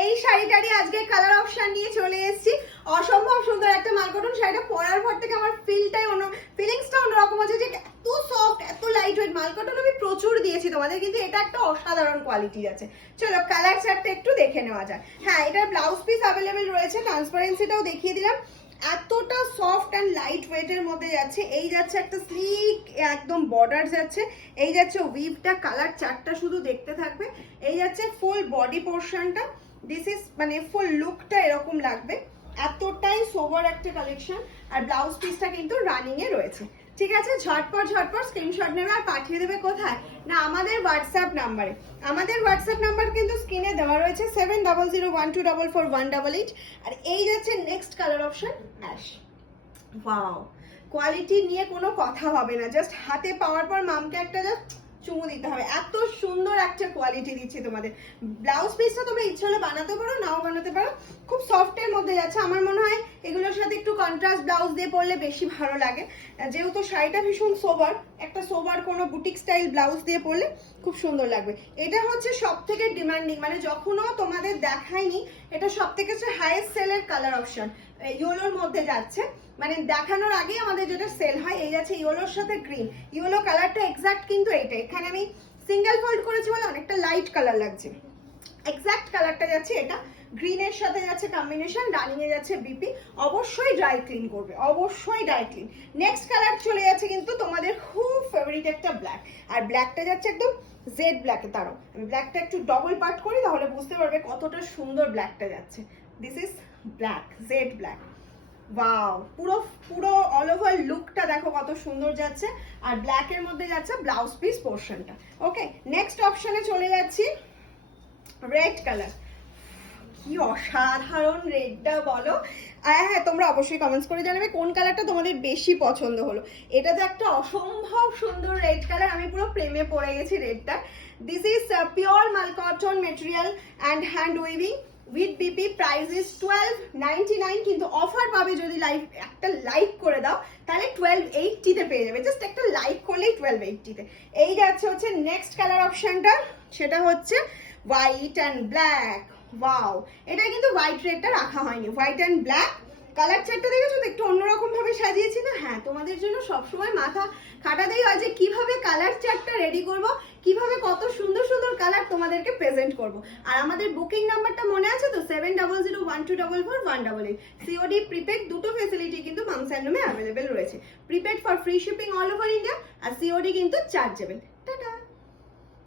এই শাড়িটারই আজকে colour option নিয়ে চলে এসেছি। অসম্ভব সুন্দর একটা মালকটন শাড়িটা পরার পর থেকে আমার ফিলিংসটা অন্যরকম আছে, যে এত সফট এত লাইট ওয়েট। মালকটন আমি প্রচুর দিয়েছি তোমাদের, কিন্তু এটা একটা অসাধারণ কোয়ালিটি আছে। চলো কালার চার্টটা একটু দেখে নেওয়া যায়। হ্যাঁ, এটার ব্লাউজ পিস অ্যাভেলেবেল রয়েছে, ট্রান্সপারেন্সিটাও দেখিয়ে দিলাম। এতটা সফট অ্যান্ড লাইট ওয়েটের মধ্যে যাচ্ছে। এই যাচ্ছে একটা স্লিক একদম বর্ডার যাচ্ছে, এই যাচ্ছে উইভটা, কালার চারটা শুধু দেখতে থাকবে। এই যাচ্ছে ফুল বডি পোর্শনটা, দিস ইজ মানে ফুল লুকটা এরকম লাগবে। এতটাই সোবার একটা কালেকশন। আর ব্লাউজ পিসটা কিন্তু রানিং এ রয়েছে। ঠিক আছে, ঝটপট স্ক্রিনশট নেবে আর পাঠিয়ে দেবে কোথায় না আমাদের হোয়াটসঅ্যাপ নাম্বারে। আমাদের হোয়াটসঅ্যাপ নাম্বার কিন্তু স্ক্রিনে দেওয়া রয়েছে 7001244188। আর এই যাচ্ছে next colour option ash. Wow, quality নিয়ে কোনো কথা হবে না, জাস্ট হাতে পাওয়ার পর মামকে একটা জাস্ট চুমু দিতে হবে। এত সুন্দর একটা কোয়ালিটি দিচ্ছি তোমাদের। ব্লাউজ পিসটা তোমরা ইচ্ছে হলে বানাতে পারো, নাও বানাতে পারো। খুব সফটের মধ্যে যাচ্ছে। আমার মনে হয় এগুলোর সাথে একটু কন্ট্রাস্ট ব্লাউজ দিয়ে পরলে বেশি ভালো লাগে, যেহেতু শাড়িটা ভীষণ সোবার, একটা সোবার কোনো বুটিক স্টাইল ব্লাউজ দিয়ে পরলে খুব সুন্দর লাগবে। এটা হচ্ছে সব থেকে ডিমান্ডিং, মানে যখনও তোমাদের দেখায়নি, এটা সব থেকে হাইয়েস্ট সেলের কালার অপশন। ইয়েলোর মধ্যে যাচ্ছে, মানে দেখানোর আগে আমাদের যেটা সেল হয়। এই যাচ্ছে ইয়েলোর সাথে গ্রিন, ইয়েলো কালারটা এক্সাক্ট কিন্তু এইটা। এখানে আমি সিঙ্গেল ফোল্ড করেছি বলে অনেকটা লাইট কালার লাগছে, এক্সাক্ট কালারটা যাচ্ছে এটা। গ্রিনের সাথে যাচ্ছে কম্বিনেশন, রানিং এ যাচ্ছে বিপি। অবশ্যই ড্রাই ক্লিন করবে, অবশ্যই ড্রাই ক্লিন। নেক্সট কালার চলে যাচ্ছে কিন্তু তোমাদের খুব ফেভারিট একটা ব্ল্যাক, আর ব্ল্যাকটা যাচ্ছে একদম জেড ব্ল্যাকে। তারও আমি ব্ল্যাকটা একটু ডবল পার্ট করি, তাহলে বুঝতে পারবে কতটা সুন্দর ব্ল্যাকটা যাচ্ছে। This is black, jet black. Wow, পুরো অল ওভার লুকটা দেখো কত সুন্দর যাচ্ছে। আর ব্ল্যাকের মধ্যে যাচ্ছে ব্লাউজ পিস পোর্শনটা। ওকে, নেক্সট অপশনে চলে যাচ্ছি রেড কালার। কি অসাধারণ রেডটা বলো। হ্যাঁ, তোমরা অবশ্যই কমেন্টস করে জানাবে কোন কালারটা তোমাদের বেশি পছন্দ হলো। এটা তো একটা অসম্ভব সুন্দর রেড কালার, আমি পুরো প্রেমে পড়ে গেছি রেডটা। This is pure mul cotton material and hand weaving with BP. Price is 1299, কিন্তু অফার পাবে যদি একটা লাইক করে দাও, তাহলে 1280-তে পেয়ে যাবে। জাস্ট একটা লাইক করলেই 1280-তে। এই যাচ্ছে হচ্ছে নেক্সট কালার অপশনটা, সেটা হচ্ছে হোয়াইট অ্যান্ড ব্ল্যাক। ওয়াও, এটা কিন্তু হোয়াইট রেডটা রাখা হয়নি, হোয়াইট অ্যান্ড ব্ল্যাক। কালার চারটা দেখেছো তো একটু অন্যরকম ভাবে সাজিয়েছি না? হ্যাঁ, তোমাদের জন্য সবসময় মাথা খাটাতেই হয় যে কিভাবে কালার চার্টটা রেডি করব, কিভাবে কত সুন্দর সুন্দর কালার তোমাদেরকে প্রেজেন্ট করব। আর আমাদের বুকিং নাম্বারটা মনে আছে তো, 7001244188। সিওডি প্রিপেড দুটো ফেসিলিটি কিন্তু মামস অ্যান্ড হোমে অ্যাভেলেবেল রয়েছে। Prepaid for free shipping all over India, আর সিওডি কিন্তু চার্জেবল।